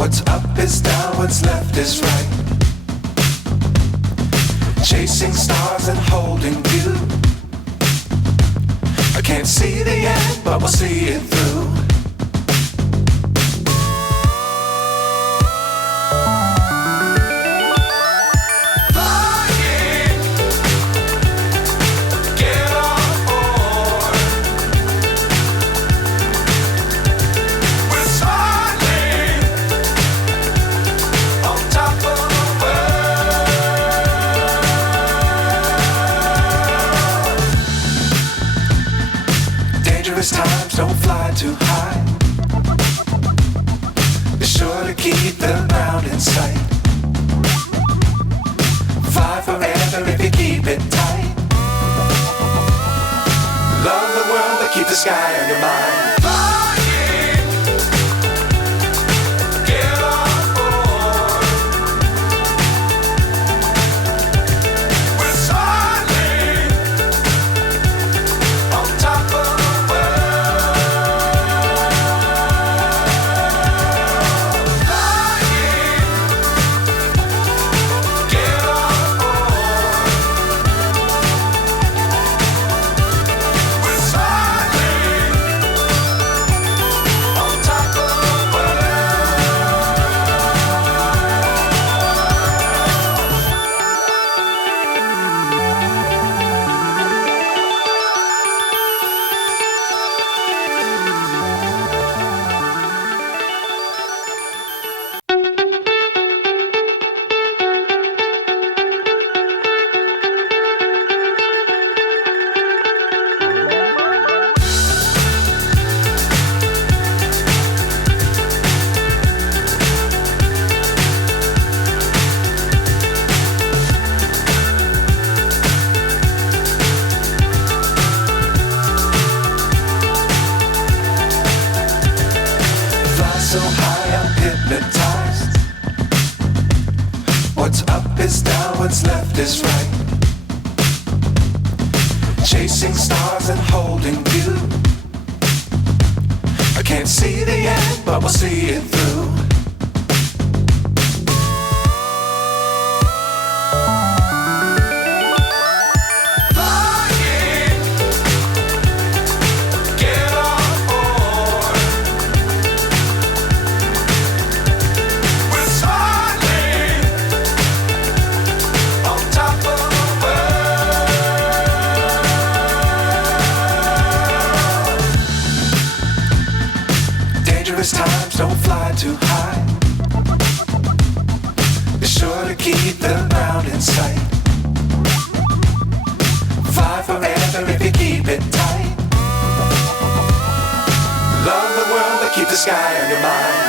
What's up is down, what's left is right. Chasing stars and holding you. I can't see the end, but we'll see it through. Times don't fly too high. Be sure to keep the ground in sight. Fly forever if you keep it tight. Love the world but keep the sky on your mind. So high I'm hypnotized. What's up is down, what's left is right. Chasing stars and holding you. I can't see the end, but we'll see it through. Times don't fly too high. Be sure to keep the ground in sight. Fly forever if you keep it tight. Love the world but keep the sky on your mind.